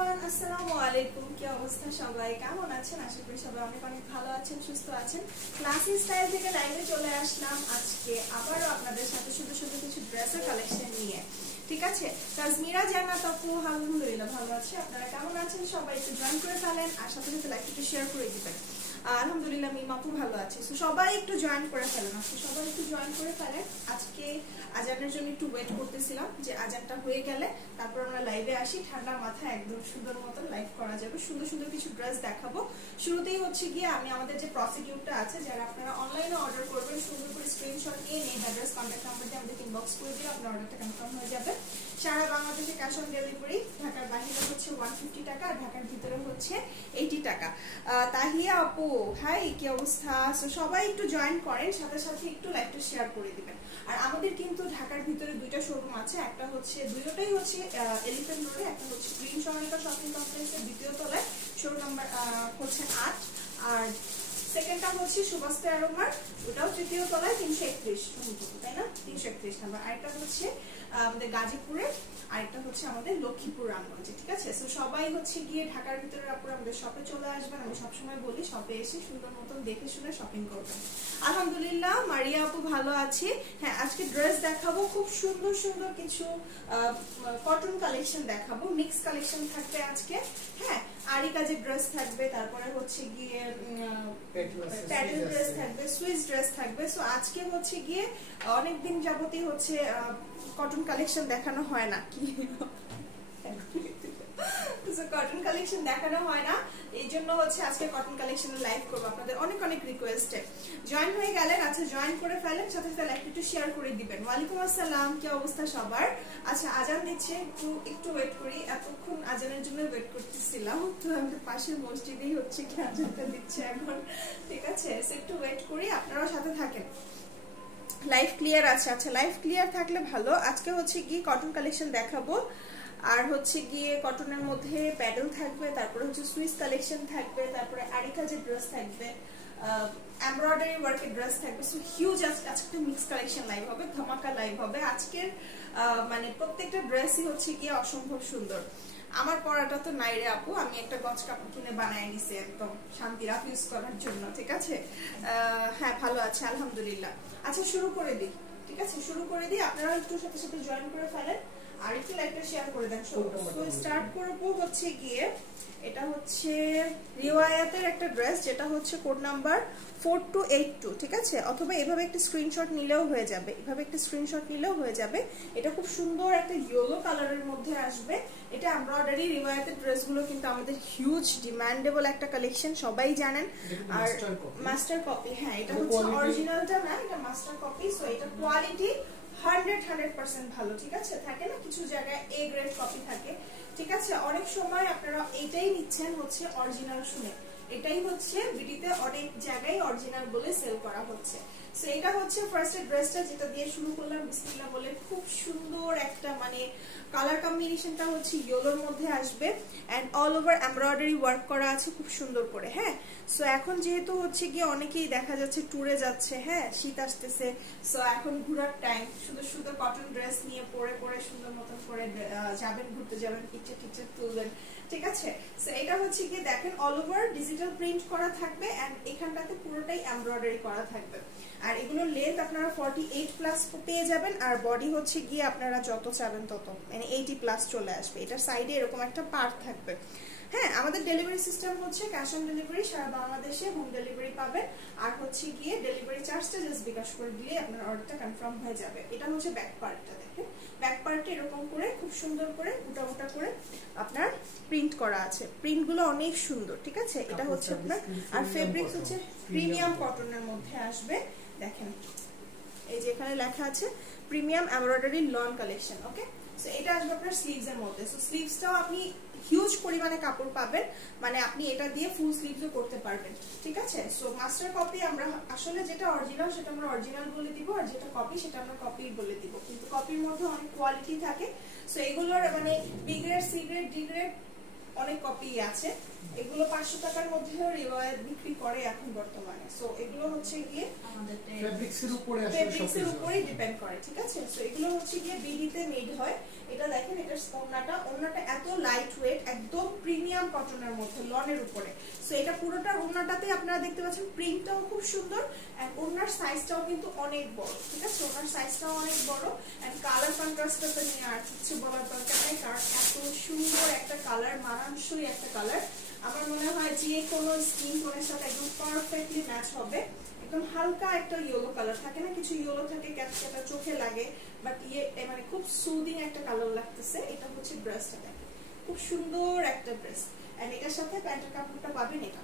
Everyone, আসসালামু আলাইকুম। কি অবস্থা সবাই, কেমন আছেন? আশা করি সবাই অনেক অনেক ভালো আছেন, সুস্থ আছেন। ক্লাসি স্টাইল থেকে লাইভে চলে আসলাম আজকে আবারও আপনাদের সাথে শুধু শুধু কিছু ড্রেসের কালেকশন নিয়ে। ঠিক আছে, তাজমিরা জান্নাত আপু আলহামদুলিল্লাহ ভালো আছে। আপনারা কেমন আছেন? সবাই একটু জয়েন করে ফেলেন আর সাথে সাথে লাইভটা শেয়ার করে দিবেন। আলহামদুলিল্লাহ মিম আপু ভালো আছে। সো সবাই একটু জয়েন করে ফেলেন, সবাই একটু জয়েন করে ফেলেন। আজকে আজানের জন্য একটু ওয়েট করতেছিলাম যে আজানটা হয়ে গেলে তারপর আমরা লাইভে আসি। ঠান্ডা মাথায় একদম সুন্দর মতন লাইভ করা যাবে, সুন্দর সুন্দর কিছু ড্রেস দেখাবো। শুরুতেই হচ্ছে গিয়ে আমি আমাদের যে প্রসিডিউরটা আছে, যারা আপনারা অনলাইনে অর্ডার করবেন সুন্দর করে স্ক্রিনশট নিয়ে নেম অ্যাড্রেস কন্ট্যাক্ট নাম্বার দিয়ে আমাদের ইনবক্স করে দিলে আপনার অর্ডারটা কনফার্ম হয়ে যাবে। সারা বাংলাদেশে ক্যাশ অন ডেলিভারি। ঢাকার বাইরে হচ্ছে 150 টাকা আর ঢাকার ভিতরে হচ্ছে 80 টাকা। তাহিয়া আপু হাই, কি অবস্থা? সবাই একটু জয়েন করেন, সাথে সাথে একটু লাইভটা শেয়ার করে দিবেন। আর আমাদের কিন্তু ঢাকার ভিতরে দুইটা শোরুম আছে, একটা হচ্ছে দুটোটাই হচ্ছে এলিফ্যান্ট রোডে, একটা হচ্ছে গ্রিন সরণিকা শপিং কমপ্লেক্সের দ্বিতীয় তলায়, শোরুম নাম্বার হচ্ছে 8, আর সেকেন্ডটা হচ্ছে সুভাষ অ্যারোমার, ওটাও তৃতীয় তলায় 331, তাই না? 331 নাম্বার। আরেকটা হচ্ছে আমাদের গাজীপুরে, আরেকটা হচ্ছে আমাদের লক্ষ্মীপুর রামগঞ্জে। ঠিক আছে, সো সবাই হচ্ছে গিয়ে ঢাকার ভিতরে আপনারা আমাদের শপে চলে আসবেন। আমি সবসময় বলি শপে এসে সুন্দর মতন দেখে শুনে শপিং করবেন। আলহামদুলিল্লাহ মারিয়া আপু ভালো আছি। হ্যাঁ, আজকে ড্রেস দেখাবো, খুব সুন্দর সুন্দর কিছু কটন কালেকশন দেখাবো, মিক্স কালেকশন থাকবে আজকে। হ্যাঁ, আরি কাজের ড্রেস থাকবে, তারপরে হচ্ছে গিয়ে প্যাটেল ড্রেস থাকবে, সুইস ড্রেস থাকবে। সো আজকে হচ্ছে গিয়ে অনেকদিন যাবতই হচ্ছে কটন কালেকশন দেখানো হয় না, কি কটন কালেকশন দেখানো হয় না, এই জন্য হচ্ছে আজকে কটন কালেকশনের লাইভ করবো। আপনাদের অনেক অনেক রিকোয়েস্টে জয়েন হয়ে গেলেন। আচ্ছা, জয়েন করে ফেলেন, সাথে সাথে লাইভ একটু শেয়ার করে দিবেন। ওয়ালাইকুম আসসালাম, কি অবস্থা সবার? আচ্ছা, আজান দিচ্ছে, একটু ওয়েট করি। এতক্ষণ আজানের জন্য ওয়েট করতেছিলাম, তো আমাদের পাশের মসজিদেই হচ্ছে কি আজানটা দিচ্ছে এখন। ঠিক আছে, একটু ওয়েট করি, আপনারাও সাথে থাকেন। লাইভ ক্লিয়ার আছে? আচ্ছা, লাইভ ক্লিয়ার থাকলে ভালো। আজকে হচ্ছে গিয়ে কটন কালেকশন দেখাবো, আর হচ্ছে গিয়ে কটনের মধ্যে প্যাডেল থাকবে, তারপরে হচ্ছে সুইস কালেকশন থাকবে, তারপরে আরি কাজের ড্রেস থাকবে, এমব্রয়ডারি ওয়ার্কের ড্রেস থাকবে। সো হিউজ আজকে মিক্স কালেকশন লাইভ হবে, ধামাকা লাইভ হবে আজকের। মানে প্রত্যেকটা ড্রেসই হচ্ছে গিয়ে অসম্ভব সুন্দর। আমার পরাটা তো নাই রে আপু, আমি একটা গজ কাপড় কিনে বানায় নিছি একদম শান্তি রাফ ইউজ করার জন্য। ঠিক আছে, হ্যাঁ ভালো আছে আলহামদুলিল্লাহ। আচ্ছা, শুরু করে দিই। ঠিক আছে, শুরু করে দিই, আপনারা একটু সাথে সাথে জয়েন করে ফেলেন আর একটু লাইভটা শেয়ার করে দেন। সো স্টার্ট করবো হচ্ছে গিয়ে, এটা হচ্ছে রিওয়ায়াতের একটা ড্রেস, যেটা হচ্ছে কোড নাম্বার 4282। ঠিক আছে, অথবা এভাবে একটা স্ক্রিনশট নিলেও হয়ে যাবে, এভাবে একটা স্ক্রিনশট নিলেও হয়ে যাবে। এটা খুব সুন্দর একটা ইয়েলো কালারের মধ্যে আসবে। এটা এমব্রয়ডারি রিওয়ায়াতের ড্রেসগুলো কিন্তু আমাদের হিউজ ডিমান্ডেবল একটা কালেকশন, সবাই জানেন। আর মাস্টার কপি, হ্যাঁ এটা হচ্ছে অরিজিনালটা না, এটা মাস্টার কপি। সো এটা কোয়ালিটি 100% ভালো। ঠিক আছে, থাকে না কিছু জায়গায় এ গ্রেড কপি থাকে। ঠিক আছে, অনেক সময় আপনারা এইটাই নিচ্ছেন হচ্ছে অরিজিনাল শুনে, এটাই হচ্ছে বিডিতে অনেক জায়গায় অরিজিনাল বলে সেল করা হচ্ছে। সো এটা হচ্ছে ফার্স্ট ড্রেসটা, যেটা দিয়ে শুরু করলাম বিসমিল্লাহ বলে। খুব সুন্দর একটা মানে কালার কম্বিনেশনটা হচ্ছে ইয়েলোর মধ্যে আসবে, and all over embroidery work করা আছে খুব সুন্দর করে। হ্যাঁ, সো এখন যেহেতু হচ্ছে গিয়ে অনেকেই দেখা যাচ্ছে ট্যুরে যাচ্ছে, হ্যাঁ শীত আসতেছে, সো এখন ঘোরার টাইম, শুধু শুধু কটন ড্রেস নিয়ে পরে পরে সুন্দর মতন করে যাবেন, ঘুরতে যাবেন, পিকচার টিকচার তুলবেন। ঠিক আছে, সো এটা হচ্ছে গিয়ে দেখেন অল ওভার ডিজিটাল প্রিন্ট করা থাকবে, এন্ড এখানটাতে পুরোটাই এমব্রয়ডারি করা থাকবে। আর এগুলোর লেন্থ আপনারা 48+ পেয়ে যাবেন, আর বডি হচ্ছে গিয়ে আপনারা যত চাবেন তত, মানে 80+ চলে আসবে। এটার সাইডে এরকম একটা পার্ট থাকবে। হ্যাঁ, আমাদের ডেলিভারি সিস্টেম হচ্ছে ক্যাশ অন ডেলিভারি, সারা বাংলাদেশে হোম ডেলিভারি পাবেন। আর হচ্ছে গিয়ে ডেলিভারি চার্জটা জাস্ট বিকাশ করে দিলে আপনার অর্ডারটা কনফার্ম হয়ে যাবে। এটা হচ্ছে ব্যাক পার্টটা, দেখেন ব্যাক পার্টে এরকম করে খুব সুন্দর করে গোটা গোটা করে আপনার প্রিন্ট করা আছে। প্রিন্টগুলো অনেক সুন্দর। ঠিক আছে, এটা হচ্ছে আপনার, আর ফেব্রিক্স হচ্ছে প্রিমিয়াম কটনের মধ্যে আসবে। দেখেন এই যে এখানে লেখা আছে প্রিমিয়াম এমব্রয়ডারি লন কালেকশন। ওকে, সো এটা আসবে আপনার স্লিভস এর মধ্যে। সো স্লিভসটাও আপনি হিউজ পরিমাণে কাপড় পাবেন, মানে আপনি এটা দিয়ে ফুল স্লিভসও করতে পারবেন। ঠিক আছে, সো মাস্টার কপি আমরা আসলে যেটা অরিজিনাল সেটা আমরা অরিজিনাল বলে দিব, আর যেটা কপি সেটা আমরা কপি বলে দিব, কিন্তু কপির মধ্যে অনেক কোয়ালিটি থাকে। সো এগুলোর মানে B grade, C grade, D grade অনেক কপি আছে। এগুলো 500 টাকার মধ্যে রিওয়ায়াত বিক্রি করে এখন বর্তমানে। সো এগুলো হচ্ছে গিয়ে আমাদের ফেব্রিক্সের উপরে আসলে ফেব্রিক্সের উপরে ডিপেন্ড করে, ঠিক আছে। সো এগুলো হচ্ছে গিয়ে বিডিতে মেড হয়। এটা দেখেন, এটা ওড়নাটা এত লাইট ওয়েট, একদম প্রিমিয়াম কটনের মধ্যে লনের উপরে। সো এটা পুরোটা ওড়নাটাতে আপনারা দেখতে পাচ্ছেন প্রিন্টটাও খুব সুন্দর এন্ড ওড়নার সাইজটাও কিন্তু অনেক বড়, ঠিক আছে। ওড়নার সাইজটাও অনেক বড় এন্ড কালার কন্ট্রাস্টটা তো নিয়ে আর কিছু বলার দরকার নেই, কারণ এত সুন্দর একটা কালার, মানানসই একটা কালার। আমার মনে হয় যে কোনো স্কিন টোনের সাথে একদম পারফেক্টলি ম্যাচ হবে। একদম হালকা একটা ইয়েলো কালার থাকে না, কিছু ইয়েলো থাকে ক্যাটক্যাটা চোখে লাগে, বাট মানে খুব সুদিং একটা কালার লাগতেছে। এটা হচ্ছে ড্রেসটা, দেখেন খুব সুন্দর একটা ড্রেস এন্ড এটার সাথে প্যান্টের কাপড়টা পাবেন এটা,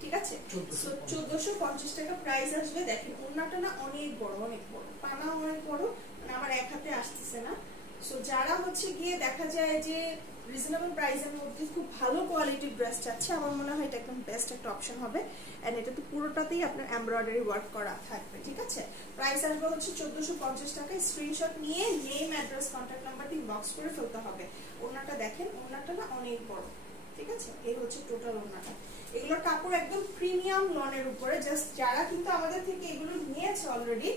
ঠিক আছে। 1450 টাকা প্রাইস আসবে। দেখেন ওড়নাটা না অনেক বড়, অনেক বড়, পানা অনেক বড়, মানে আমার এক হাতে আসতেছে না। সো যারা হচ্ছে গিয়ে দেখা যায় যে রিজনেবল প্রাইসের মধ্যে খুব ভালো কোয়ালিটির ড্রেস চাচ্ছে, আমার মনে হয় এটা একদম বেস্ট একটা অপশন হবে। এন্ড এটা তো পুরোটাতেই আপনার এমব্রয়ডারি ওয়ার্ক করা থাকবে, ঠিক আছে। প্রাইস আসবে হচ্ছে 1450 টাকা। স্ক্রিনশট নিয়ে নেম, অ্যাড্রেস, কন্ট্যাক্ট নাম্বারটি ইনবক্স করে ফেলতে হবে। ওড়নাটা দেখেন, ওড়নাটা না অনেক বড়, ঠিক আছে। এই হচ্ছে টোটাল ওড়নাটা। এগুলোর কাপড় একদম প্রিমিয়াম লনের উপরে। জাস্ট যারা কিন্তু আমাদের থেকে এগুলো নিয়েছে অলরেডি,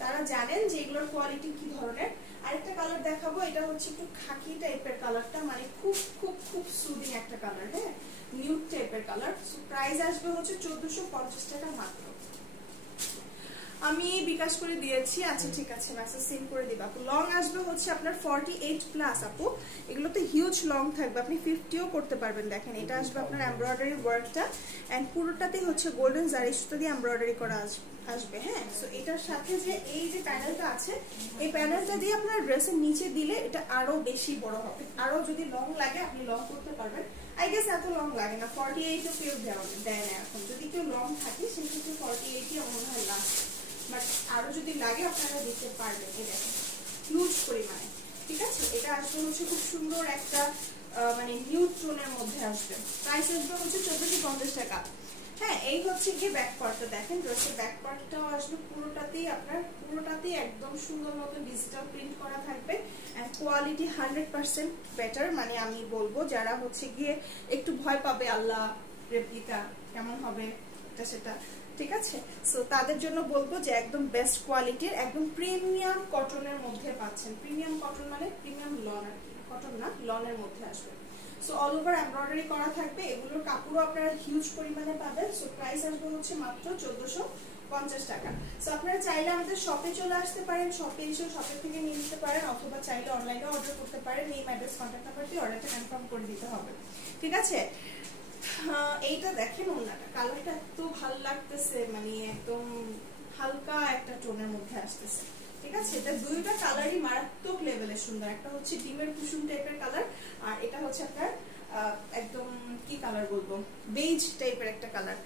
তারা জানেন যে এগুলোর কোয়ালিটি কি ধরনের। আরেকটা কালার দেখাবো, এটা হচ্ছে একটু খাকি টাইপের কালারটা, মানে খুব খুব খুব সুদিং একটা কালার, হ্যাঁ, নিউড টাইপের কালার। সো প্রাইস আসবে হচ্ছে 1450 টাকা মাত্র। আমি বিকাশ করে দিয়েছি, আচ্ছা ঠিক আছে, মেসেজ সেন্ড করে দিবা। লং আসবে হচ্ছে আপনার 48 প্লাস আপু। এগুলো তো হিউজ লং থাকবে, আপনি 50ও করতে পারবেন। দেখেন এটা আসবে আপনার এমব্রয়ডারি ওয়ার্কটা এন্ড পুরোটাতেই হচ্ছে গোল্ডেন জারি সুতো দিয়ে এমব্রয়ডারি করা আসবে, হ্যাঁ। সো এটার সাথে যে এই যে প্যানেলটা আছে, এই প্যানেলটা দিয়ে আপনার ড্রেসের নিচে দিলে এটা আরো বেশি বড় হবে। আরো যদি লং লাগে আপনি লং করতে পারবেন। আই গেস এত লং লাগে না, 48 ও কেউ দেয় না এখন। যদি কেউ লং থাকে সেক্ষেত্রে 48ই আমার মনে হয় লাস্ট, বাট আরো যদি লাগে আপনারা দিতে পারবেন। এই দেখেন হিউজ পরিমাণে, ঠিক আছে। এটা আসবে হচ্ছে খুব সুন্দর একটা মানে নিউড টোনের মধ্যে আসবে। প্রাইস আসবে হচ্ছে 1450 টাকা। হ্যাঁ, এই হচ্ছে গিয়ে ব্যাক পার্টটা দেখেন, ড্রেসের ব্যাক পার্টটাও আসবে পুরোটাতেই একদম সুন্দর মতো ডিজিটাল প্রিন্ট করা থাকবে এন্ড কোয়ালিটি 100% বেটার। মানে আমি বলবো যারা হচ্ছে গিয়ে একটু ভয় পাবে, আল্লাহ রেপ্লিকা কেমন হবে এটা সেটা, ঠিক আছে। সো তাদের জন্য বলবো যে একদম বেস্ট কোয়ালিটির, একদম প্রিমিয়াম কটনের মধ্যে পাচ্ছেন। প্রিমিয়াম কটন মানে প্রিমিয়াম লন, আর কি কটন না, লনের মধ্যে আসবে। সো অল ওভার এমব্রয়ডারি করা থাকবে। এগুলোর কাপড়ও আপনারা হিউজ পরিমাণে পাবেন। সো প্রাইস আসবে হচ্ছে মাত্র 1450 টাকা। সো আপনারা চাইলে আমাদের শপে চলে আসতে পারেন, শপে এসে শপের থেকে নিয়ে নিতে পারেন, অথবা চাইলে অনলাইনে অর্ডার করতে পারেন। নেম, অ্যাড্রেস, কন্ট্যাক্ট নাম্বার দিয়ে অর্ডারটা কনফার্ম করে দিতে হবে, ঠিক আছে। এইটা দেখেন ওড়নাটা, কালারটা এত ভালো লাগতেছে, মানে একদম হালকা একটা টোনের মধ্যে আসতেছে, ঠিক আছে। এটা দুইটা কালারই মারাত্মক লেভেলের সুন্দর। একটা হচ্ছে ডিমের কুসুম টাইপের কালার, আর এটা হচ্ছে আপনার একদম কি কালার বলবো, বেজ টাইপের একটা কালার।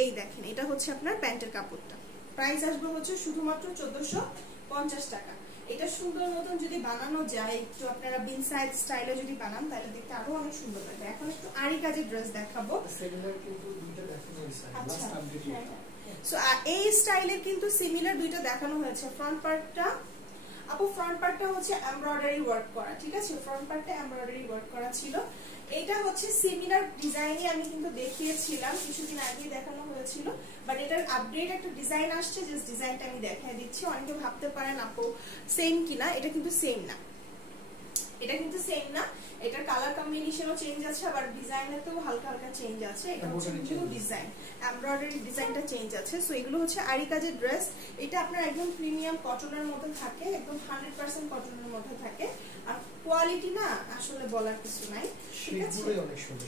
এই দেখেন এটা হচ্ছে আপনার প্যান্টের কাপড়টা। প্রাইস আসবে হচ্ছে শুধুমাত্র 1450 টাকা। এটা সুন্দর মতন যদি বানানো যায়, একটু আপনারা বিন সাইজ স্টাইলে যদি বানান, তাহলে দেখতে আরো অনেক সুন্দর লাগবে। এখন একটু আরি কাজের ড্রেস দেখাবো। সো এই স্টাইলের কিন্তু সিমিলার দুইটা দেখানো হয়েছে। ফ্রন্ট পার্টটা আপু, ফ্রন্ট পার্টটা হচ্ছে এমব্রয়ডারি ওয়ার্ক করা, ঠিক আছে। ফ্রন্ট পার্টটা এমব্রয়ডারি ওয়ার্ক করা ছিল। এটা হচ্ছে সিমিলার ডিজাইনই আমি কিন্তু দেখিয়েছিলাম, কিছুদিন আগে দেখানো হয়েছিল, বাট এটার আপডেট একটা ডিজাইন আসছে। জাস্ট ডিজাইনটা আমি দেখাই দিচ্ছি। অনেকে ভাবতে পারেন আপু সেম কিনা, এটা কিন্তু সেম না, এটা কিন্তু সেম না। এটার কালার কম্বিনেশনও চেঞ্জ আছে, আবার ডিজাইনেতেও হালকা হালকা চেঞ্জ আছে। এটা হচ্ছে নিউ ডিজাইন, এমব্রয়ডারি ডিজাইনটা চেঞ্জ আছে। সো এগুলো হচ্ছে আরি কাজের ড্রেস। এটা আপনার একদম প্রিমিয়াম কটনের মধ্যে থাকে, একদম 100% কটনের মধ্যে থাকে। আর কোয়ালিটি না আসলে বলার কিছু নাই, ঠিক আছে।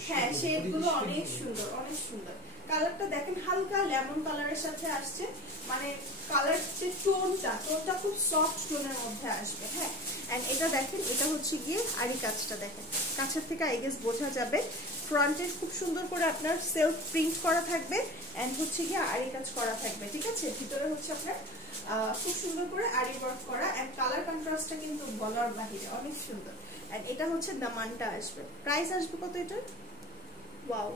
হ্যাঁ, শেডগুলো অনেক সুন্দর, অনেক সুন্দর। কালারটা দেখেন হালকা লেমন কালারের সাথে আসছে, মানে কালার যে টোনটা খুব সফট টোনের মধ্যে আসবে, হ্যাঁ। এন্ড এটা দেখেন, এটা হচ্ছে গিয়ে আরি কাজটা দেখেন, কাছের থেকে আই গেস বোঝা যাবে। ফ্রন্টে খুব সুন্দর করে আপনার সেলফ প্রিন্ট করা থাকবে এন্ড হচ্ছে গিয়ে আরি কাজ করা থাকবে, ঠিক আছে। ভিতরে হচ্ছে আপনার খুব সুন্দর করে আরি ওয়ার্ক করা এন্ড কালার কন্ট্রাস্টটা কিন্তু বলার বাহিরে অনেক সুন্দর। এন্ড এটা হচ্ছে দামানটা আসবে। প্রাইস আসবে কত এটা? ওয়াও,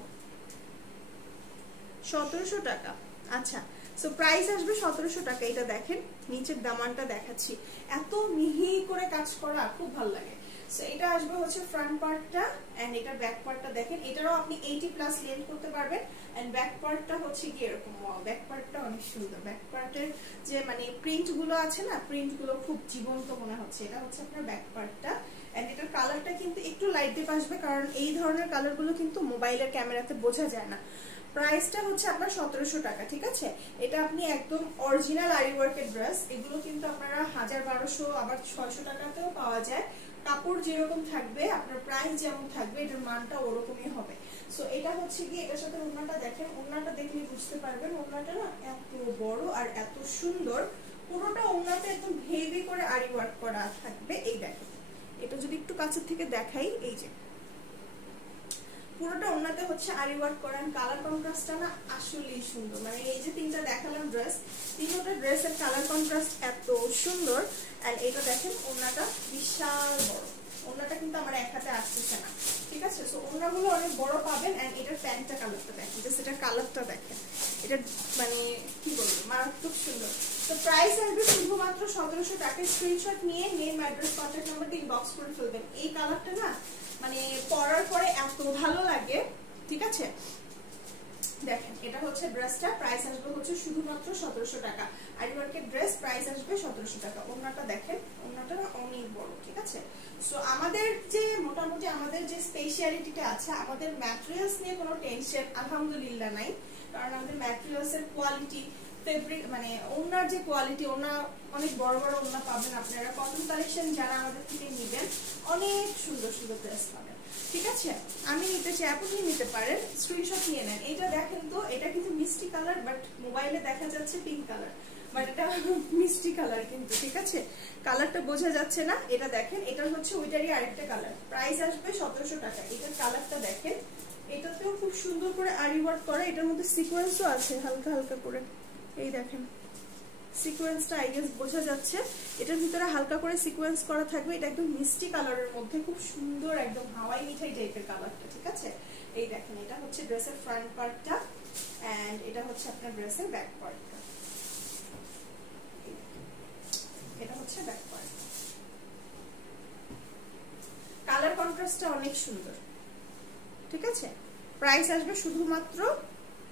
1700 টাকা। আচ্ছা, সো প্রাইস আসবে 1700 টাকা। এটা দেখেন নিচের দামানটা দেখাচ্ছি, এত মিহি করে কাজ করা, খুব ভালো লাগে। সো এটা আসবে হচ্ছে ফ্রন্ট পার্টটা এন্ড এটা ব্যাক পার্টটা দেখেন এটারও আপনি 80+ লেন্থ করতে পারবেন এন্ড ব্যাক পার্টটা হচ্ছে কি এরকম ব্যাক পার্টটা অনেক সুন্দর ব্যাক পার্টের যে মানে প্রিন্ট গুলো আছে না প্রিন্ট গুলো খুব জীবন্ত মনে হচ্ছে এটা হচ্ছে আপনার ব্যাক পার্টটা এন্ড এটার কালারটা কিন্তু একটু লাইট ডিপ আসবে কারণ এই ধরনের কালারগুলো কিন্তু মোবাইলের ক্যামেরাতে বোঝা যায় না প্রাইসটা হচ্ছে আপনার 1700 টাকা ঠিক আছে এটা আপনি একদম অরিজিনাল আরি ওয়ার্কের ড্রেস এগুলো কিন্তু আপনারা 1200 আবার 600 টাকাতেও পাওয়া যায় কাপড় যেরকম থাকবে আপনার প্রাইস যেমন থাকবে এটার মানটা ওরকমই হবে সো এটা হচ্ছে কি এটার সাথে ওড়নাটা দেখেন ওড়নাটা দেখলে বুঝতে পারবেন ওড়নাটা না এত বড় আর এত সুন্দর পুরোটা ওড়নাতে একদম হেভি করে আরি ওয়ার্ক করা থাকবে এই দেখেন এটা যদি একটু কাছে থেকে দেখাই এই যে পুরোটা ওড়নাতে হচ্ছে আরি ওয়ার্ক করা কালার কন্ট্রাস্টটা না আসলেই সুন্দর মানে এই যে তিনটা দেখালাম ড্রেস তিনটা ড্রেসের কালার কন্ট্রাস্ট এত সুন্দর এন্ড এটা দেখেন ওড়নাটা বিশাল বড় ওড়নাটা কিন্তু আমার এক হাতে আসছে না ঠিক আছে সো ওড়নাগুলো অনেক বড় পাবেন এন্ড এটার প্যান্টটা কালারটা দেখেন জাস্ট এটা কালারটা দেখেন এটা মানে কি বলবো মারাত্মক সুন্দর তো প্রাইস আসবে শুধুমাত্র 1700 টাকা স্ক্রিনশট নিয়ে নেম অ্যাড্রেস কন্টাক্ট নাম্বার দিয়ে ইনবক্স করে ফেলবেন এই কালারটা না মানে পরার পরে এত ভালো লাগে ঠিক আছে দেখেন এটা হচ্ছে ড্রেসটা প্রাইস আসবে হচ্ছে শুধুমাত্র 1700 টাকা আরি ওয়ার্কের ড্রেস প্রাইস আসবে 1700 টাকা ওড়নাটা দেখেন ওড়নাটা অনেক বড় ঠিক আছে সো আমাদের যে মোটামুটি আমাদের যে স্পেশালিটিটা আছে আমাদের ম্যাটেরিয়ালস নিয়ে কোনো টেনশন আলহামদুলিল্লাহ নাই কারণ আমাদের ম্যাটেরিয়ালসের কোয়ালিটি ফেব্রিক মানে ওড়নার যে কোয়ালিটি ওড়না অনেক বড় বড় ওড়না পাবেন আপনারা কটন কালেকশন যারা আমাদের থেকে নেবেন অনেক সুন্দর সুন্দর ড্রেস পাবেন ঠিক আছে আমি নিতে চাই আপনি নিতে পারেন স্ক্রিনশট নিয়ে নেন এটা দেখেন তো এটা কিন্তু মিষ্টি কালার বাট মোবাইলে দেখা যাচ্ছে পিঙ্ক কালার বাট এটা মিষ্টি কালার কিন্তু ঠিক আছে কালারটা বোঝা যাচ্ছে না এটা দেখেন এটা হচ্ছে ওইটারই আরেকটা কালার প্রাইস আসবে 1700 টাকা এটার কালারটা দেখেন এটাতেও খুব সুন্দর করে আরি ওয়ার্ক করা এটার মধ্যে সিকোয়েন্সও আছে হালকা হালকা করে এই দেখেন সিকোয়েন্সটা আই গেস বোঝা যাচ্ছে এটার ভিতরে হালকা করে সিকোয়েন্স করা থাকবে এটা একদম মিষ্টি কালারের মধ্যে খুব সুন্দর একদম হাওয়াই মিঠাই টাইপের কালারটা ঠিক আছে এই দেখেন এটা হচ্ছে ড্রেসের ফ্রন্ট পার্টটা এন্ড এটা হচ্ছে আপনার ড্রেসের ব্যাক পার্টটা এটা হচ্ছে ব্যাক পার্ট কালার কন্ট্রাস্টটা অনেক সুন্দর ঠিক আছে প্রাইস আসবে শুধুমাত্র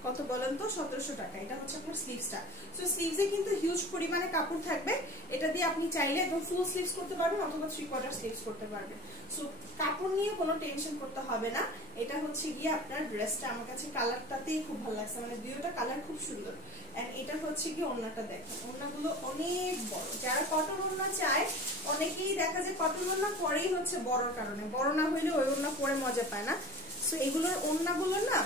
কত বলেন তো 1700 টাকা এটা হচ্ছে আপনার স্লিভসটা সো স্লিভসে কিন্তু হিউজ পরিমাণে কাপড় থাকবে এটা দিয়ে আপনি চাইলে একদম ফুল স্লিভস করতে পারবেন অথবা 3/4 স্লিভস করতে পারবেন সো কাপড় নিয়ে কোনো টেনশন করতে হবে না এটা হচ্ছে গিয়ে আপনার ড্রেসটা আমার কাছে কালারটাতেই খুব ভালো লাগছে মানে দুটোটা কালার খুব সুন্দর এন্ড এটা হচ্ছে কি ওড়নাটা দেখেন ওড়নাগুলো অনেক বড় যারা কটন ওড়না চায় অনেকেই দেখা যায় কটন ওড়না পরেই হচ্ছে বড়র কারণে বড় না হইলে ওই ওড়না পরে মজা পায় না সো এগুলোর ওড়নাগুলো না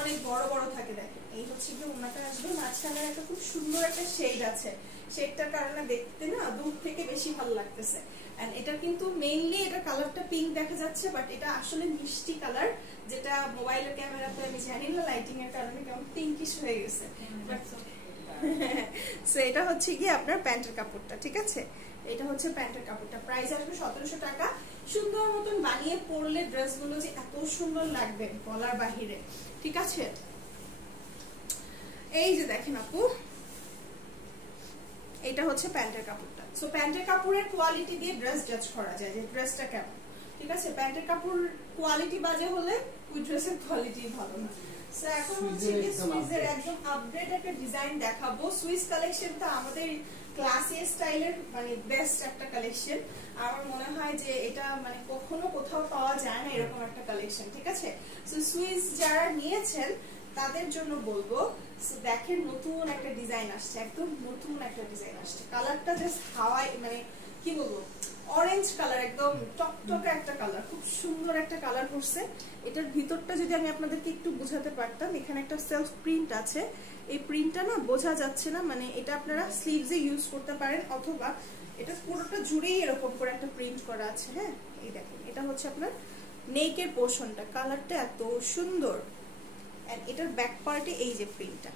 অনেক বড় বড় থাকে দেখেন এই হচ্ছে কি ওড়নাটা আসবে মাঝখানে একটা খুব সুন্দর একটা শেড আছে শেডটার কারণে দেখতে না দূর থেকে বেশি ভালো লাগতেছে এন্ড এটা কিন্তু মেইনলি এটা কালারটা পিঙ্ক দেখা যাচ্ছে বাট এটা আসলে মিষ্টি কালার যেটা মোবাইলের ক্যামেরাতে আমি জানি না লাইটিং এর কারণে কেমন পিঙ্কিশ হয়ে গেছে সো এটা হচ্ছে কি আপনার প্যান্টের কাপড়টা ঠিক আছে এটা হচ্ছে প্যান্টের কাপড়টা প্রাইস আসবে 1700 টাকা সুন্দর মতন বানিয়ে পরলে ড্রেসগুলো যে এত সুন্দর লাগবে বলার বাহিরে ঠিক আছে এই যে দেখেন আপু এটা হচ্ছে প্যান্টের কাপড়টা সো প্যান্টের কাপড়ের কোয়ালিটি দিয়ে ড্রেস জাজ করা যায় যে ড্রেসটা কেমন ঠিক আছে প্যান্টের কাপড় কোয়ালিটি বাজে হলে ওই ড্রেসের কোয়ালিটি ভালো না সো এখন হচ্ছে কি সুইজের একদম আপডেট একটা ডিজাইন দেখাবো সুইস কালেকশনটা আমাদের ক্লাসি স্টাইলের মানে বেস্ট একটা কালেকশন আমার মনে হয় যে এটা মানে কখনো কোথাও পাওয়া যায় না এরকম একটা কালেকশন ঠিক আছে সো সুইস যারা নিয়েছেন তাদের জন্য বলবো দেখেন নতুন একটা ডিজাইন আসছে একদম নতুন একটা ডিজাইন আসছে কালারটা জাস্ট হাওয়াই মানে কি বলবো অরেঞ্জ কালার একদম টকটকে একটা কালার খুব সুন্দর একটা কালার করছে এটার ভিতরটা যদি আমি আপনাদেরকে একটু বোঝাতে পারতাম এখানে একটা সেলফ প্রিন্ট আছে এই প্রিন্টটা না বোঝা যাচ্ছে না মানে এটা আপনারা স্লিভসে ইউজ করতে পারেন অথবা এটা পুরোটা জুড়েই এরকম করে একটা প্রিন্ট করা আছে হ্যাঁ এই দেখেন এটা হচ্ছে আপনার নেকের পোরশনটা কালারটা এত সুন্দর এন্ড এটার ব্যাক পার্টে এই যে প্রিন্টটা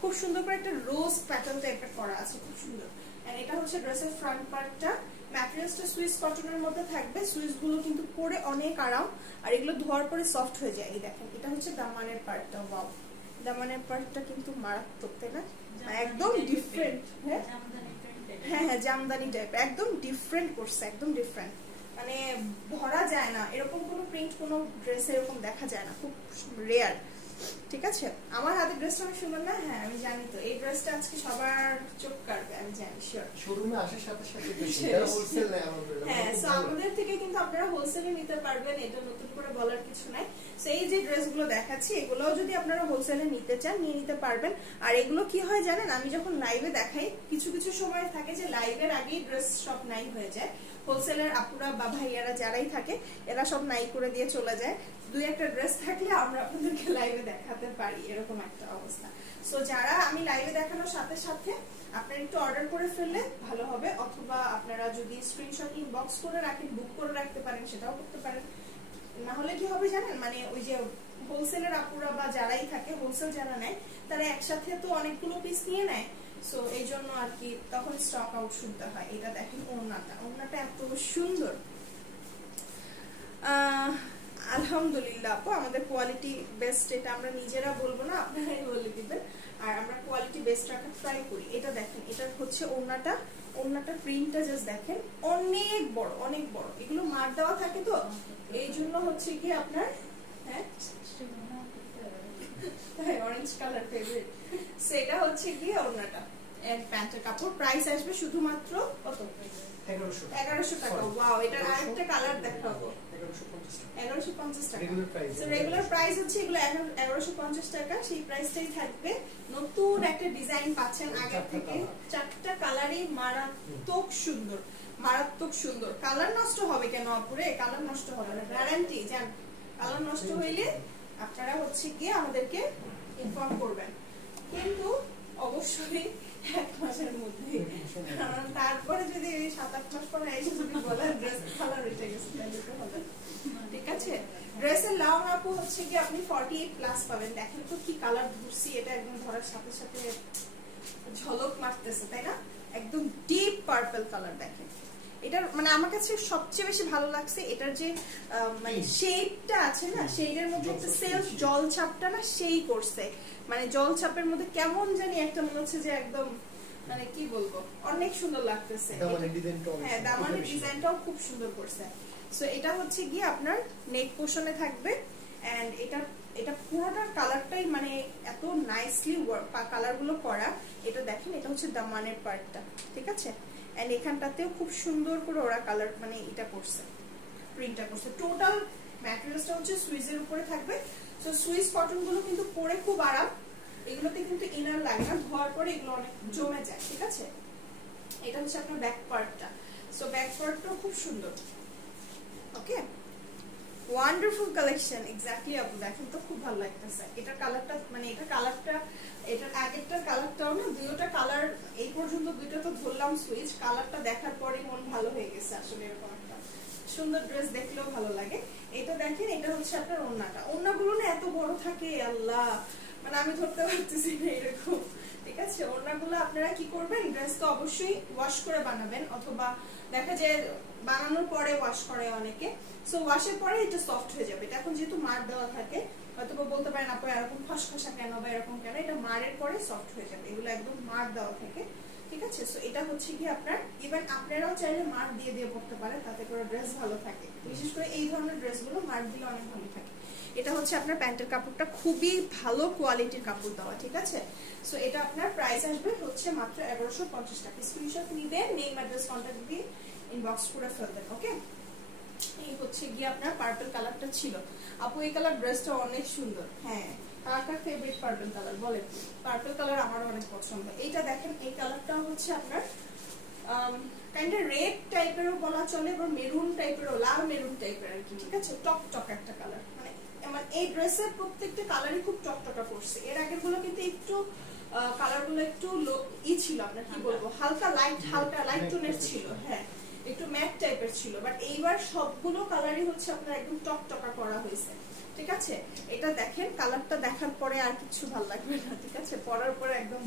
খুব সুন্দর করে একটা রোজ প্যাটার্ন টাইপের করা আছে খুব সুন্দর এন্ড এটা হচ্ছে ড্রেসের ফ্রন্ট পার্টটা ম্যাটেরিয়ালসটা সুইস কটনের মধ্যে থাকবে সুইসগুলো কিন্তু পরে অনেক আরাম আর এগুলো ধোয়ার পরে সফট হয়ে যায় এই দেখেন এটা হচ্ছে দামানের পার্টটা ওয়াও দামানের পার্টটা কিন্তু মারাত্মক তাই না একদম ডিফারেন্ট হ্যাঁ হ্যাঁ হ্যাঁ জামদানি টাইপ একদম ডিফারেন্ট করছে একদম ডিফারেন্ট মানে ধরা যায় না, এরকম কোনো প্রিন্ট কোনো ড্রেস এরকম দেখা যায় না, খুব রেয়ার। ঠিক আছে, আমার হাতের ড্রেসটা অনেক সুন্দর না? হ্যাঁ আমি জানি, তো এই ড্রেসটা আজকে সবার চোখ কাটবে আমি জানি, শিওর। শোরুমে আসার সাথে সাথে এটা হোলসেল নেয় আমাদের। হ্যাঁ, সো আমাদের থেকে কিন্তু আপনারা হোলসেলে নিতে পারবেন, এটা নতুন করে বলার কিছু নাই। সো এই যে ড্রেসগুলো দেখাচ্ছি এগুলোও যদি আপনারা হোলসেলে নিতে চান নিয়ে নিতে পারবেন। আর এগুলো কি হয় জানেন, আমি যখন লাইভে দেখাই কিছু কিছু সময় থাকে যে লাইভের আগেই ড্রেস সব নাই হয়ে যায়, হোলসেলের আপুরা বা ভাইয়ারা যারাই থাকে এরা সব নাই করে দিয়ে চলে যায়। দুই একটা ড্রেস থাকলে আমরা আপনাদেরকে লাইভে দেখাতে পারি, এরকম একটা অবস্থা। সো যারা আমি লাইভে দেখানোর সাথে সাথে আপনারা একটু অর্ডার করে ফেললে ভালো হবে, অথবা আপনারা যদি স্ক্রিনশট ইনবক্স করে রাখেন, বুক করে রাখতে পারেন, সেটাও করতে পারেন। না হলে কি হবে জানেন, মানে ওই যে হোলসেলের আপুরা বা যারাই থাকে, হোলসেল যারা নেয় তারা একসাথে তো অনেকগুলো পিস নিয়ে নেয়, সো এই জন্য আর কি তখন স্টক আউট শুনতে হয়। এটা দেখেন ওড়নাটা, ওড়নাটা এত সুন্দর, আলহামদুলিল্লাহ আপু আমাদের কোয়ালিটি বেস্ট, এটা আমরা নিজেরা বলবো না, আপনারাই বলে দিবেন। আর আমরা কোয়ালিটি বেস্ট রাখার ট্রাই করি। এটা দেখেন, এটা হচ্ছে ওড়নাটা, ওড়নাটা প্রিন্টটা জাস্ট দেখেন, অনেক বড় অনেক বড়। এগুলো মার দেওয়া থাকে তো এই জন্য হচ্ছে কি আপনার, হ্যাঁ অরেঞ্জ কালার ফেভারিট। সেটা হচ্ছে কি ওড়নাটা এন্ড প্যান্টের কাপড়। প্রাইস আসবে শুধুমাত্র কত? 1100 টাকা। ওয়াও, এটার আরেকটা কালার দেখাবো, 1150 টাকা। রেগুলার প্রাইস হচ্ছে এগুলো 1150 টাকা, সেই প্রাইসটাই থাকবে। নতুন একটা ডিজাইন পাচ্ছেন আগের থেকে, চারটা কালারই মারাত্মক সুন্দর, মারাত্মক সুন্দর। কালার নষ্ট হবে কেন আপুরে? কালার নষ্ট হবে না, গ্যারান্টি। জান কালার নষ্ট হইলে আপনারা হচ্ছে গিয়ে আমাদেরকে ইনফর্ম করবেন, কিন্তু অবশ্যই 1 মাসের মধ্যে, কারণ তারপরে যদি 7-8 মাস পরে এসে যদি বলেন ড্রেস কালার উঠে গেছে তাহলে তো হবে। ঠিক আছে, ড্রেসের লং আপু হচ্ছে কি আপনি 48 প্লাস পাবেন। দেখেন তো কি কালার ধরছি, এটা একদম ধরার সাথে সাথে ঝলক মারতেছে, তাই না? একদম ডিপ পার্পল কালার। দেখেন এটার মানে আমার কাছে সবচেয়ে বেশি ভালো লাগছে এটার যে মানে শেডটা আছে না, শেডের মধ্যে একটা সেলফ জল ছাপটা না সেই করছে, মানে জল ছাপের মধ্যে কেমন জানি একটা মনে হচ্ছে যে একদম মানে কি বলবো অনেক সুন্দর লাগতেছে। হ্যাঁ, দামানের ডিজাইনটাও খুব সুন্দর করছে। সো এটা হচ্ছে গিয়ে আপনার নেক পোর্শনে থাকবে এন্ড এটা পুরোটা কালারটাই মানে এত নাইসলি কালারগুলো করা। এটা দেখেন, এটা হচ্ছে দামানের পার্টটা, ঠিক আছে? এন্ড এখানটাতেও খুব সুন্দর করে ওরা কালার মানে এটা করছে, প্রিন্টটা করছে। টোটাল ম্যাটেরিয়ালসটা হচ্ছে সুইজের উপরে থাকবে। সো সুইজ কটন গুলো কিন্তু পরে খুব আরাম, এগুলোতে কিন্তু ইনার লাগে না, ধোয়ার পরে এগুলো অনেক জমে যায়। ঠিক আছে, এটা হচ্ছে আপনার ব্যাক পার্টটা। সো ব্যাক পার্টটাও খুব সুন্দর। ওকে, ওয়ান্ডারফুল কালেকশন। এক্স্যাক্টলি আপু দেখেন তো খুব ভালো লাগতেছে। এটা কালারটা মানে এটা কালারটা এটার আগেরটার কালারটাও না, দুইটা কালার এই পর্যন্ত দুইটা তো ধরলাম সুইচ, কালারটা দেখার পরে মন ভালো হয়ে গেছে। আসলে এরকম একটা সুন্দর ড্রেস দেখলেও ভালো লাগে। এটা দেখেন, এটা হচ্ছে আপনার ওড়নাটা। ওড়নাগুলো না এত বড় থাকে, আল্লাহ মানে আমি ধরতে পারতেছি না এরকম। ঠিক আছে, ওড়নাগুলো আপনারা কি করবেন, ড্রেস তো অবশ্যই ওয়াশ করে বানাবেন, অথবা দেখা যায় বানানোর পরে ওয়াশ করে অনেকে। সো ওয়াশের পরে এটা সফট হয়ে যাবে। এটা এখন যেহেতু মার দেওয়া থাকে, হয়তো বলতে পারেন আপু এরকম খসখসা কেন বা এরকম কেন, এটা মারের পরে সফট হয়ে যাবে, এগুলো একদম মার দেওয়া থাকে। ঠিক আছে, সো এটা হচ্ছে কি আপনার ইভেন আপনারাও চাইলে মার দিয়ে দিয়ে পড়তে পারেন, তাতে করে ড্রেস ভালো থাকে। বিশেষ করে এই ধরনের ড্রেসগুলো মার দিলে অনেক ভালো থাকে। এটা হচ্ছে আপনার প্যান্টের কাপড়টা খুবই ভালো কোয়ালিটির কাপড় দেওয়া। ঠিক আছে, সো এটা আপনার প্রাইস আসবে হচ্ছে মাত্র 1150 টাকা। স্ক্রিনশট নিবেন, নেম অ্যাড্রেস কন্টাক্ট দিয়ে ইনবক্স করে ফেলবেন। ওকে, এই হচ্ছে গিয়ে আপনার পার্পল কালারটা ছিল। আপু এই কালার ড্রেসটা অনেক সুন্দর। হ্যাঁ, কার ফেভারিট পার্পল কালার বলেন? পার্পল কালার আমারও অনেক পছন্দ। এইটা দেখেন, এই কালারটা হচ্ছে আপনার কাইন্ড অফ রেড টাইপেরও বলা চলে, বা মেরুন টাইপেরও, লাল মেরুন টাইপের আর কি। ঠিক আছে, টক একটা কালার। মানে এই ড্রেসের প্রত্যেকটা কালারই খুব টকটকা করছে। এর আগের গুলো কিন্তু একটু কালার গুলো একটু ছিল, আপনার কি বলবো, হালকা লাইট টোনের ছিল। হ্যাঁ, একটু ম্যাট টাইপের ছিল, বাট এইবার সবগুলো কালারই হচ্ছে আপনার একদম টকটকা করা হয়েছে। ঠিক আছে, এটা দেখেন, কালারটা দেখার পরে আর কিছু ভালো লাগবে না। ঠিক আছে, পরার পরে একদম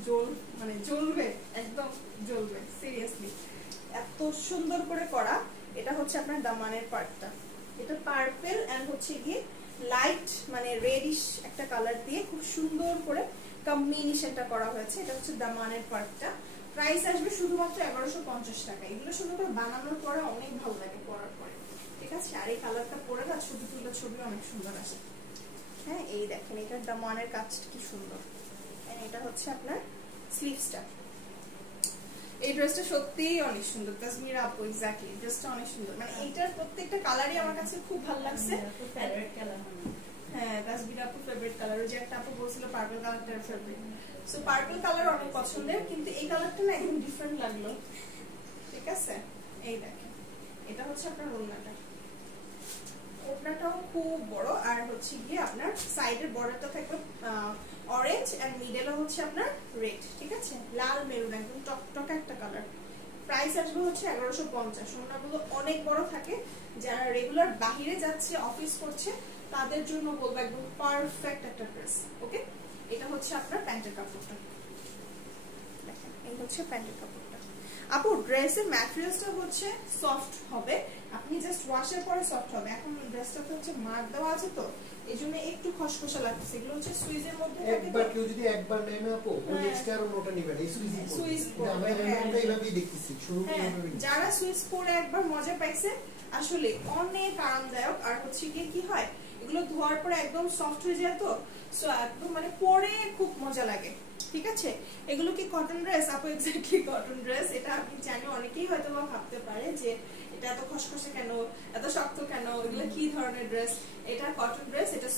জ্বলবে, একদম জ্বলবে সিরিয়াসলি, এত সুন্দর করে করা। এটা হচ্ছে আপনার দামানের পার্টটা, এটা পার্পল এন্ড হচ্ছে গিয়ে লাইট মানে রেডিশ একটা কালার দিয়ে খুব সুন্দর করে কম্বিনেশনটা করা হয়েছে। এটা হচ্ছে দামানের পার্টটা। প্রাইস আসবে শুধুমাত্র 1150 টাকা। এগুলো সুন্দর করে বানানোর পরে অনেক ভালো লাগে পরার পরে। আছে। আর এই কালারটা পরে না ছবি তুললে ছবি অনেক সুন্দর আসে। হ্যাঁ, এই দেখেন এটার দামানের কাজটা কি সুন্দর। এটা হচ্ছে আপনার স্লিভসটা। এই ড্রেসটা সত্যিই অনেক সুন্দর, তাসমিরা আপু এক্স্যাক্টলি ড্রেসটা অনেক সুন্দর, মানে এইটার প্রত্যেকটা কালারই আমার কাছে খুব ভালো লাগছে। Favourite colour. হ্যাঁ, তাসমিরা আপু ফেভারিট কালার, ওই যে একটা আপু বলছিল পার্পল কালারটা ফেভারিট। সো পার্পল কালার অনেক পছন্দের, কিন্তু এই কালারটা না একদম ডিফারেন্ট লাগলো। ঠিক আছে, এই দেখেন এটা হচ্ছে আপনার ওড়নাটা। ওড়নাটাও খুব বড়, আর হচ্ছে গিয়ে আপনার সাইডের বর্ডারটা থাকবে অরেঞ্জ এন্ড মিডলে হচ্ছে আপনার রেড। ঠিক আছে, লাল মেরুন একদম টকটকে একটা কালার। প্রাইস আসবে হচ্ছে 1150। ওড়নাগুলো অনেক বড় থাকে, যারা রেগুলার বাহিরে যাচ্ছে অফিস করছে তাদের জন্য বলবো একদম পারফেক্ট একটা ড্রেস। ওকে, এটা হচ্ছে আপনার প্যান্টের কাপড়টা। দেখেন এই হচ্ছে প্যান্টের কাপড়টা। আপু ড্রেসের ম্যাটেরিয়ালসটা হচ্ছে সফট হবে, আপনি জাস্ট ওয়াশের পরে সফট হবে। এখন ড্রেসটাতে হচ্ছে মার্ক দেওয়া আছে তো এইজন্য একটু খসখসা লাগছে। এগুলো হচ্ছে সুইজের মধ্যে থাকে। একবার কেউ যদি একবার নেয় না আপু, ওই নেক্সট আর ওটা নেবে না, এই সুইজ পরে। আমরা এটা এইভাবেই দেখতেছি শুরু থেকে। যারা সুইজ পরে একবার মজা পাইছে আসলে অনেক আরামদায়ক। আর হচ্ছে কি হয় এগুলো ধোয়ার পরে একদম সফট হয়ে যায় তো, সো একদম মানে পরে খুব মজা লাগে। ঠিক আছে, এগুলো কি কটন ড্রেস আপু? Exactly cotton dress. এটা আপনি জানেন, অনেকেই হয়তো বা ভাবতে পারে যে এটা এত খসখসে কেন, এত শক্ত কেন, এগুলো কি ধরনের ড্রেস। এটা কটন ড্রেস, এটা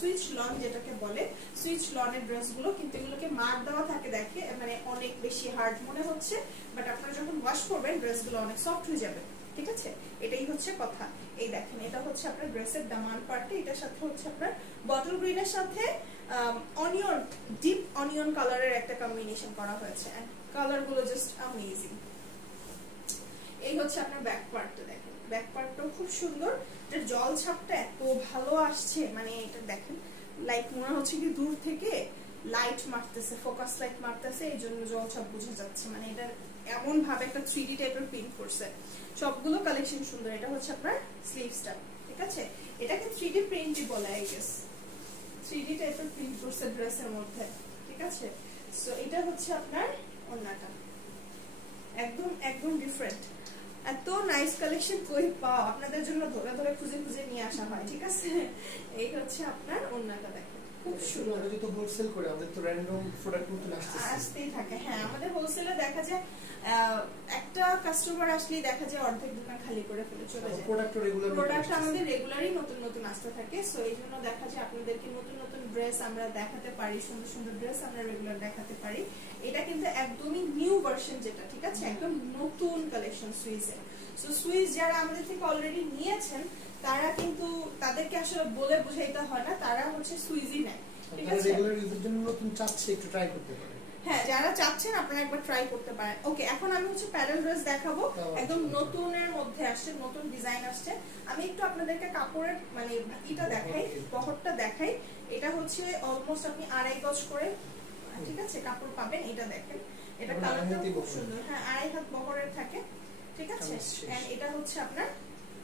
সুইচ লন যেটাকে বলে, সুইচ লনের ড্রেসগুলো। কিন্তু এগুলোকে মার্ক দেওয়া থাকে, দেখে মানে অনেক বেশি হার্ড মনে হচ্ছে, বাট আপনারা যখন ওয়াশ করবেন ড্রেসগুলো অনেক সফট হয়ে যাবে। ঠিক আছে, এটাই হচ্ছে কথা। এই দেখেন এটা হচ্ছে আপনার ড্রেসের দামান পার্টটা। এটার সাথে হচ্ছে আপনার বটল গ্রিনের সাথে অনিয়ন, ডিপ অনিয়ন কালারের একটা কম্বিনেশন করা হয়েছে। কালারগুলো জাস্ট অ্যামেজিং। এই হচ্ছে আপনার ব্যাক পার্টটা। দেখেন ব্যাক পার্টটাও খুব সুন্দর, এটার জল ছাপটা এত ভালো আসছে, মানে এটা দেখেন লাইক মনে হচ্ছে কি দূর থেকে লাইট মারতেছে, ফোকাস লাইট মারতেছে, এই জন্য জল ছাপ বোঝা যাচ্ছে। মানে এটা এমন ভাবে একটা 3D টাইপের প্রিন্ট করছে। সবগুলো কালেকশন সুন্দর। এটা হচ্ছে আপনার স্লিভসটা। ঠিক আছে, এটাকে 3D প্রিন্টই বলে আই গেস, 3D টাইপের প্রিন্ট করছে ড্রেসের মধ্যে। ঠিক আছে, সো এটা হচ্ছে আপনার ওড়নাটা, একদম একদম ডিফারেন্ট। এত নাইস কালেকশন কই পাও, আপনাদের জন্য ধরে ধরে খুঁজে খুঁজে নিয়ে আসা হয়। ঠিক আছে, এই হচ্ছে আপনার ওড়নাটা। দেখেন খুব সুন্দর। আমরা যেহেতু হোলসেল করে আমাদের তো র্যান্ডম প্রোডাক্ট নতুন আসতেই থাকে। হ্যাঁ, আমাদের হোলসেলে দেখা যায় একটা কাস্টমার আসলেই দেখা যায় অর্ধেক দোকান খালি করে ফেলে চলে যায়। প্রোডাক্ট আমাদের রেগুলারই নতুন নতুন আসতে থাকে, সো এই জন্য দেখা যায় আপনাদেরকে নতুন নতুন ড্রেস আমরা দেখাতে পারি, সুন্দর সুন্দর ড্রেস আমরা রেগুলার দেখাতে পারি। এটা কিন্তু একদমই নিউ ভার্সন যেটা, ঠিক আছে, একদম নতুন কালেকশন সুইজের। সো সুইজ যারা আমাদের থেকে অলরেডি নিয়েছেন তারা কিন্তু তাদেরকে আসলে বলে বোঝাইতে হয় না, তারা হচ্ছে সুইজই নেয়। ঠিক আছে, রেগুলার ইউজের জন্য নতুন চাচ্ছে একটু ট্রাই করতে পারেন। হ্যাঁ, যারা চাচ্ছেন আপনারা একবার ট্রাই করতে পারেন। ওকে, এখন আমি হচ্ছে প্যারেল ড্রেস দেখাবো, একদম নতুনের মধ্যে আসছে, নতুন ডিজাইন আসছে। আমি একটু আপনাদেরকে কাপড়ের মানে এটা দেখাই, বহরটা দেখাই। এটা হচ্ছে অলমোস্ট আপনি 2.5 গজ করে, ঠিক আছে, কাপড় পাবেন। এটা দেখেন, এটা কালারটা খুব সুন্দর। হ্যাঁ, 2.5 হাত বহরের থাকে। ঠিক আছে, এন্ড এটা হচ্ছে আপনার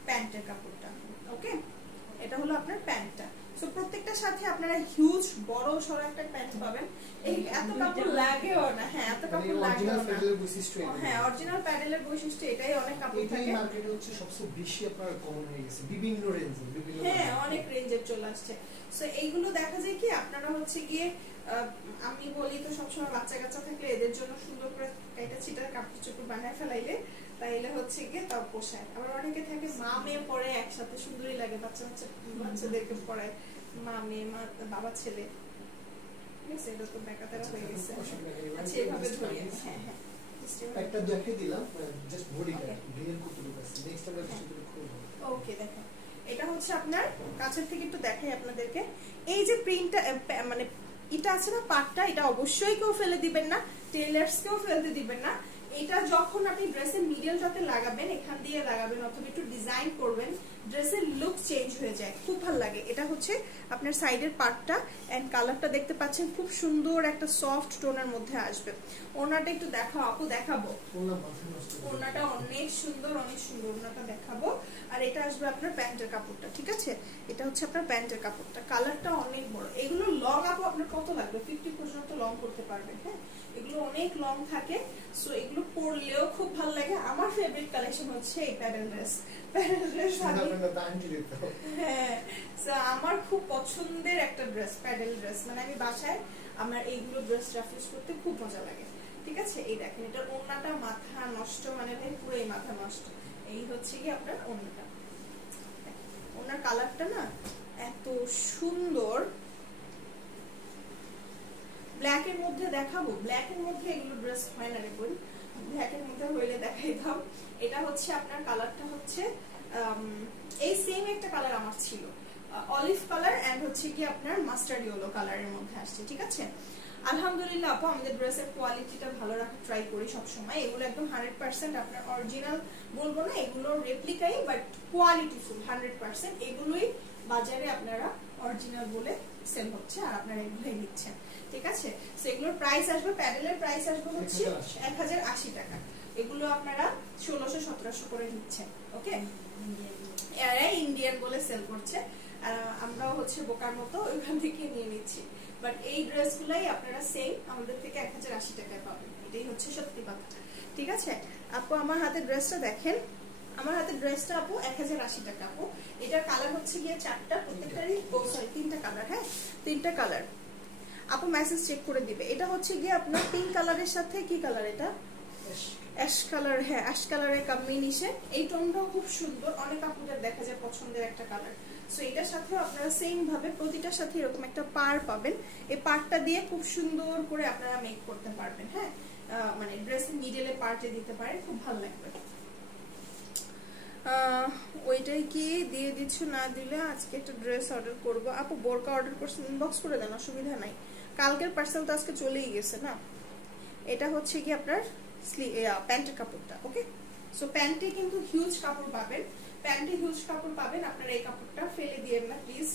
প্যান্টের কাপড়টা। ওকে, এটা হলো আপনার প্যান্টটা। সো প্রত্যেকটার সাথে আপনারা হিউজ বড় সরো একটা প্যান্ট পাবেন। এই এত কাপড় লাগেও না। হ্যাঁ, এত কাপড় লাগেও না। হ্যাঁ, অরিজিনাল প্যাডেলের বৈশিষ্ট্য এটাই। অনেক কাপড় থাকে, এই মার্কেটে হচ্ছে সবচেয়ে বেশি আপনার কমন হয়ে গেছে বিভিন্ন রেঞ্জে, বিভিন্ন হ্যাঁ অনেক রেঞ্জের চলে আসছে। সো এইগুলো দেখা যায় কি আপনারা হচ্ছে গিয়ে আমি বলি তো সবসময় বাচ্চা কাচ্চা থাকলে এদের জন্য সুন্দর করে এটা ছিটার কাপড় চোপড় বানায় ফেলাইলে তাইলে হচ্ছে গিয়ে তাও পোষায়। আবার অনেকে থাকে মা মেয়ে পরে একসাথে সুন্দরই লাগে, বাচ্চাদেরকে পড়ায় মা মেয়ে, মা বাবা ছেলে। ঠিক আছে, এটা তো বেকাতারা হয়ে গেছে। আচ্ছা, এভাবে ধরিয়ে। হ্যাঁ হ্যাঁ, একটা দেখিয়ে দিলাম জাস্ট বডিটা রিয়েল কতটুকু আছে। নেক্সট আমরা কিছু করব। ওকে, দেখেন এটা হচ্ছে আপনার কাছের থেকে একটু দেখাই আপনাদেরকে। এই যে প্রিন্টটা মানে এটা আছে না পাটটা, এটা অবশ্যই কেউ ফেলে দিবেন না, টেলার্সকেও ফেলতে দিবেন না। এটা যখন আপনি ড্রেসের মিডলটাতে লাগাবেন, এখান দিয়ে লাগাবেন অথবা একটু ডিজাইন করবেন, ড্রেসের লুক চেঞ্জ হয়ে যায়, খুব ভালো লাগে। এটা হচ্ছে আপনার সাইডের পার্টটা এন্ড কালারটা দেখতে পাচ্ছেন খুব সুন্দর একটা সফট টোনের মধ্যে আসবে। ওনাটা একটু দেখাও আপু, দেখাবো। ওনাটা অনেক সুন্দর, অনেক সুন্দর ওনাটা দেখাবো। আর এটা আসবে আপনার প্যান্টের কাপড়টা। ঠিক আছে, এটা হচ্ছে আপনার প্যান্টের কাপড়টা, কালারটা অনেক বড়। এগুলো লং আপু আপনার কত লাগবে? 50 পর্যন্ত লং করতে পারবেন। হ্যাঁ, এগুলো অনেক লং থাকে, সো এগুলো পরলেও খুব ভালো লাগে। আমার ফেভারিট কালেকশন হচ্ছে এই প্যাডেল ড্রেস। হ্যাঁ, আমার খুব পছন্দের একটা ড্রেস প্যাডেল ড্রেস, মানে আমি বাসায় আমার এইগুলো ড্রেস রাফিউজ করতে খুব মজা লাগে। ঠিক আছে, এই দেখেন এটার ওড়নাটা মাথা নষ্ট, মানে ভাই পুরো এই মাথা নষ্ট। এই হচ্ছে কি আপনার ওড়নাটা, ওড়নার কালারটা না এত সুন্দর। ব্ল্যাক এর মধ্যে দেখাবো, ব্ল্যাক এর মধ্যে এগুলো ড্রেস হয় না রে বোন, ব্ল্যাক এর মধ্যে হইলে দেখাইতাম। এটা হচ্ছে আপনার কালারটা হচ্ছে এই সেম একটা কালার আমার ছিল, অলিভ কালার এন্ড হচ্ছে কি আপনার মাস্টার্ড ইয়েলো কালারের মধ্যে আসছে। ঠিক আছে, আলহামদুলিল্লাহ আপু আমাদের ড্রেসের কোয়ালিটিটা ভালো রাখার ট্রাই করি সব সময়। এগুলো একদম 100% আপনার অরিজিনাল বলবো না, এগুলো রেপ্লিকাই, বাট কোয়ালিটি ফুল 100%। এগুলোই বাজারে আপনারা অরিজিনাল বলে সেল হচ্ছে আর আপনারা এগুলোই নিচ্ছেন। ঠিক আছে, সো এগুলোর প্রাইস আসবে, প্যাডেলের প্রাইস আসবে হচ্ছে 1080 টাকা। এগুলো আপনারা 1600-1700 করে নিচ্ছেন। ওকে, এরা ইন্ডিয়ান বলে সেল করছে, আমরাও হচ্ছে বোকার মতো ওইখান থেকে নিয়ে নিচ্ছি। বাট এই ড্রেসগুলাই আপনারা সেম আমাদের থেকে 1080 টাকায় পাবেন, এটাই হচ্ছে সত্যি কথা। ঠিক আছে আপু, আমার হাতে ড্রেসটা দেখেন, আমার হাতে ড্রেসটা আপু 1080 টাকা। আপু এটার কালার হচ্ছে গিয়ে 4টা, প্রত্যেকটারই সরি 3টা কালার। হ্যাঁ 3টা কালার, আপু মেসেজ চেক করে দিবে। এটা হচ্ছে গিয়ে আপনার পিঙ্ক কালারের সাথে কি কালার এটা, অ্যাশ কালার। হ্যাঁ অ্যাশ কালারের কম্বিনেশন। এই টোনটাও খুব সুন্দর, অনেক আপুদের দেখা যায় পছন্দের একটা কালার। সো এটার সাথেও আপনারা সেম ভাবে প্রতিটার সাথে এরকম একটা পার পাবেন, এই পারটা দিয়ে খুব সুন্দর করে আপনারা মেক করতে পারবেন। হ্যাঁ মানে ড্রেসের মিডলে পার্টে দিতে পারেন, খুব ভালো লাগবে। ওইটাই কি দিয়ে দিচ্ছ, না দিলে আজকে একটা ড্রেস অর্ডার করবো। আপু বোরকা অর্ডার করছে, ইনবক্স করে দেন, অসুবিধা নাই। কালকের পার্সেল তো আজকে চলেই গেছে না। এটা হচ্ছে কি আপনার প্যান্টের কাপড়টা। ওকে, সো প্যান্টে কিন্তু হিউজ কাপড় পাবেন, প্যান্টে হিউজ কাপড় পাবেন। আপনারা এই কাপড়টা ফেলে দিয়েন না প্লিজ,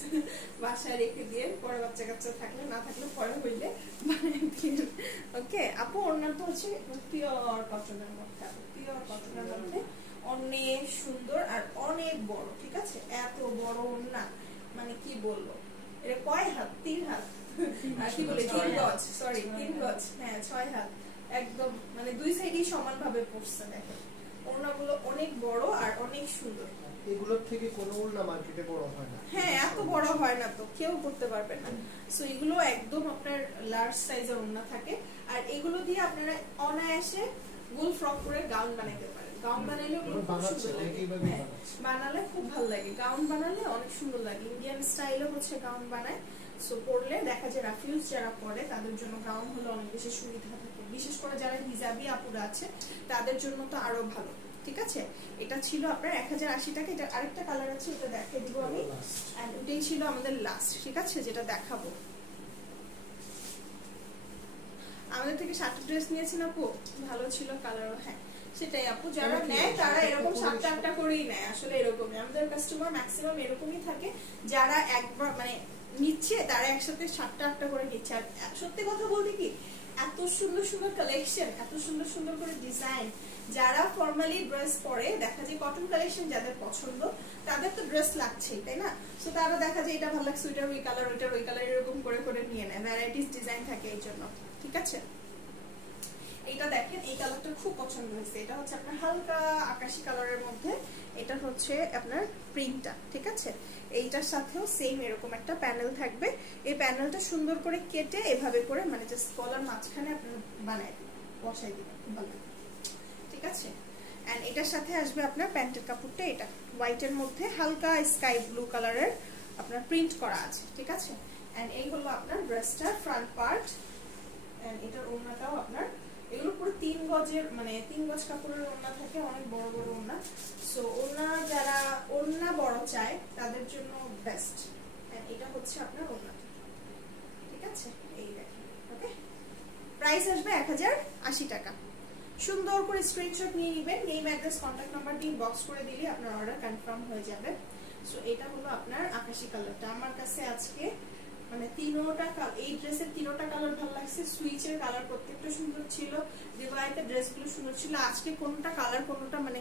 বাসায় রেখে দিয়ে পরে বাচ্চা কাচ্চা থাকলে না থাকলে পরে হইলে বানিয়ে দিন। ওকে আপু, ওনার তো হচ্ছে পিওর কটনের মধ্যে, পিওর কটনের মধ্যে অনেক সুন্দর আর অনেক বড়। ঠিক আছে, এত বড় ওড়না, মানে কি বলবো, এটা কয় হাত, 3 হাত কি বলে 3 গজ, সরি 3 গজ, হ্যাঁ 6 হাত একদম, মানে দুই সাইডই সমান ভাবে পড়ছে। দেখেন ওড়নাগুলো অনেক বড় আর অনেক সুন্দর। এগুলোর থেকে কোন ওড়না মার্কেটে বড় হয় না। হ্যাঁ এত বড় হয় না তো, কেউ করতে পারবে না। সো এগুলো একদম আপনার লার্জ সাইজের ওড়না থাকে, আর এগুলো দিয়ে আপনারা অনায়াসে গোল ফ্রক করে গাউন বানাইতে পারেন। গাউন বানাইলে বানালে খুব ভালো লাগে, গাউন বানালে অনেক সুন্দর লাগে। ইন্ডিয়ান স্টাইলে হচ্ছে গাউন বানায়, সো পরলে দেখা যায় রাফিউজ যারা পরে তাদের জন্য গাউন হলো অনেক বেশি সুবিধা থাকে, বিশেষ করে যারা হিজাবি আপুরা আছে তাদের জন্য তো আরো ভালো। ঠিক আছে, এটা ছিল আপনার 1080 টাকা। এটা আরেকটা কালার আছে, এটা দেখিয়ে দিব আমি, এন্ড এটাই ছিল আমাদের লাস্ট। ঠিক আছে, যেটা দেখাবো। আমাদের থেকে 7টা ড্রেস নিয়েছেন আপু, ভালো ছিল কালারও। হ্যাঁ সেটাই আপু, যারা নেয় তারা এরকম 7টা করেই নেয়, আসলে এরকমই আমাদের কাস্টমার ম্যাক্সিমাম এরকমই থাকে। যারা একবার মানে নিচ্ছে তারা একসাথে 7টা করে নিচ্ছে। আর সত্যি কথা বলতে কি, এত সুন্দর সুন্দর কালেকশন, এত সুন্দর সুন্দর করে ডিজাইন, যারা ফর্মালি ড্রেস পরে দেখা যায় কটন কালেকশন যাদের পছন্দ তাদের তো ড্রেস লাগছেই, তাই না? সো তারা দেখা যায় এটা ভালো লাগছে, ওইটার ওই কালার, ওইটার ওই কালার, এরকম করে করে নিয়ে নেয়, ভ্যারাইটিস ডিজাইন থাকে এই জন্য। ঠিক আছে, এটা দেখেন এই কালারটা খুব পছন্দ হয়েছে, এটা হচ্ছে আপনার হালকা আকাশি কালারের মধ্যে, এটা হচ্ছে আপনার প্রিন্টটা। ঠিক আছে, এইটার সাথেও সেম এরকম একটা প্যানেল থাকবে। এই প্যানেলটা সুন্দর করে কেটে এভাবে করে মানে জাস্ট গলার মাঝখানে আপনারা বানায় দিবেন, বসাই দিবেন, খুব ভালো। ঠিক আছে, এন্ড এটার সাথে আসবে আপনার প্যান্টের কাপড়টা, এটা হোয়াইটের মধ্যে হালকা স্কাই ব্লু কালারের আপনার প্রিন্ট করা আছে। ঠিক আছে, এন্ড এই হলো আপনার ড্রেসটার ফ্রন্ট পার্ট, এন্ড এটার ওড়নাটাও আপনার এগুলো পুরো 3 গজের, মানে 3 গজ কাপড়ের ওড়না থাকে, অনেক বড় বড় ওড়না। সো ওড়না যারা ওড়না বড় চায় তাদের জন্য বেস্ট। এন্ড এটা হচ্ছে আপনার ওড়নাটা। ঠিক আছে, এই দেখেন। ওকে, প্রাইস আসবে 1080 টাকা। সুন্দর করে স্ক্রিনশট নিয়ে নেবেন, নেম অ্যাড্রেস কন্টাক্ট নাম্বার দিয়ে বক্স করে দিলে আপনার অর্ডার কনফার্ম হয়ে যাবে। সো এটা হলো আপনার আকাশি কালারটা। আমার কাছে আজকে মানে 3টা এই ড্রেসের 3টা কালার ভালো লাগছে, সুইচের কালার প্রত্যেকটা সুন্দর ছিল, দিওয়ালিতে ড্রেসগুলো সুন্দর ছিল। আজকে কোনটা কালার কোনটা মানে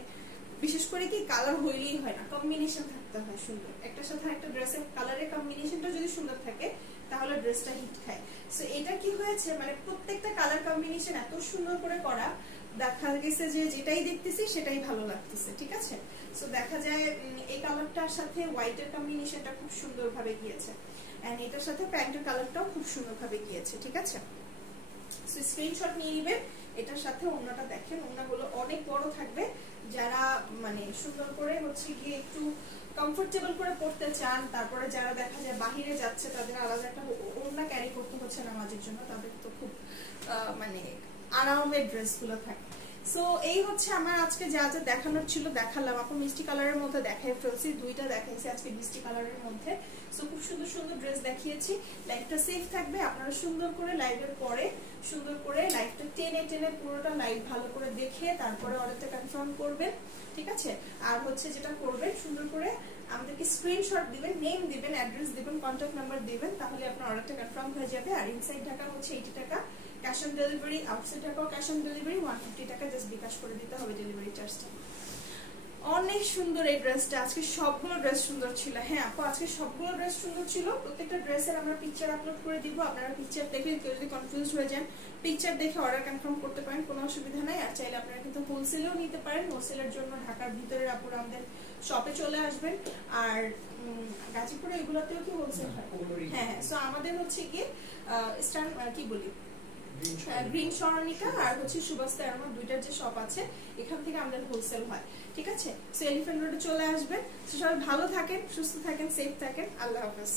বিশেষ করে কি কালার হইলেই হয় না, কম্বিনেশন থাকতে হয় সুন্দর, একটার সাথে একটা ড্রেসের কালারের কম্বিনেশনটা যদি সুন্দর থাকে তাহলে ড্রেসটা হিট খায়। সো এটা কি হয়েছে মানে প্রত্যেকটা কালার কম্বিনেশন এত সুন্দর করে করা, দেখা গেছে যে যেটাই দেখতেছি সেটাই ভালো লাগতেছে, ঠিক আছে। সো দেখা যায় এই কালারটার সাথে হোয়াইটের কম্বিনেশনটা খুব সুন্দরভাবে গিয়েছে, এন্ড এটার সাথে প্যান্টের কালারটাও খুব সুন্দরভাবে গিয়েছে, ঠিক আছে। সো স্ক্রিনশট নিয়ে নেবেন। এটার সাথে ওড়নাটা দেখেন, ওড়নাগুলো অনেক বড় থাকবে, যারা মানে সুন্দর করে হচ্ছে গিয়ে একটু কমফোর্টেবল করে পড়তে চান, তারপরে যারা দেখা যায় বাহিরে যাচ্ছে তাদের আলাদা একটা ওড়না ক্যারি করতে হচ্ছে নামাজের জন্য, তাদের তো খুব মানে আরামের ড্রেসগুলো থাকে। সো এই হচ্ছে আমার আজকে যা যা দেখানোর ছিল দেখালাম। আপু মিষ্টি কালারের মধ্যে দেখাই ফেলছি, দুইটা দেখাইছি আজকে মিষ্টি কালারের মধ্যে। সো খুব সুন্দর সুন্দর ড্রেস দেখিয়েছি। লাইভটা সেফ থাকবে, আপনারা সুন্দর করে লাইভের পরে সুন্দর করে লাইভটা টেনে টেনে পুরোটা লাইভ ভালো করে দেখে তারপরে অর্ডারটা কনফার্ম করবেন, ঠিক আছে। আর হচ্ছে যেটা করবেন, সুন্দর করে আমাদেরকে স্ক্রিনশট দিবেন, নেম দিবেন, অ্যাড্রেস দিবেন, কন্ট্যাক্ট নাম্বার দিবেন, তাহলে আপনার অর্ডারটা কনফার্ম হয়ে যাবে। আর ইনসাইড ঢাকা হচ্ছে 80 টাকা ক্যাশ অন ডেলিভারি, আউটসাইড ঢাকাও ক্যাশ অন ডেলিভারি 150 টাকা জাস্ট বিকাশ করে দিতে হবে ডেলিভারি চার্জটা। অনেক সুন্দর এই ড্রেসটা, আজকে সবগুলো ড্রেস সুন্দর ছিল। হ্যাঁ আপু আজকে সবগুলো ড্রেস সুন্দর ছিল, প্রত্যেকটা ড্রেসের আমরা পিকচার আপলোড করে দিব, আপনারা পিকচার দেখে কেউ যদি কনফিউজ হয়ে যান পিকচার দেখে অর্ডার কনফার্ম করতে পারেন, কোনো অসুবিধা নাই। আর চাইলে আপনারা কিন্তু হোলসেলেও নিতে পারেন, হোলসেলের জন্য ঢাকার ভিতরের আপুরা আমাদের শপে চলে আসবেন। আর গাজীপুরে এগুলোতেও কি হোলসেল হয়? হ্যাঁ হ্যাঁ। সো আমাদের হচ্ছে কি স্টান কি বলি গ্রিন সরণিকা আর হচ্ছে সুবাস্তা, আমার দুইটার যে শপ আছে এখান থেকে আমাদের হোলসেল হয়, ঠিক আছে। সো এলিফ্যান্ট রোডে চলে আসবেন। সবাই ভালো থাকেন, সুস্থ থাকেন, সেফ থাকেন, আল্লাহ হাফেজ।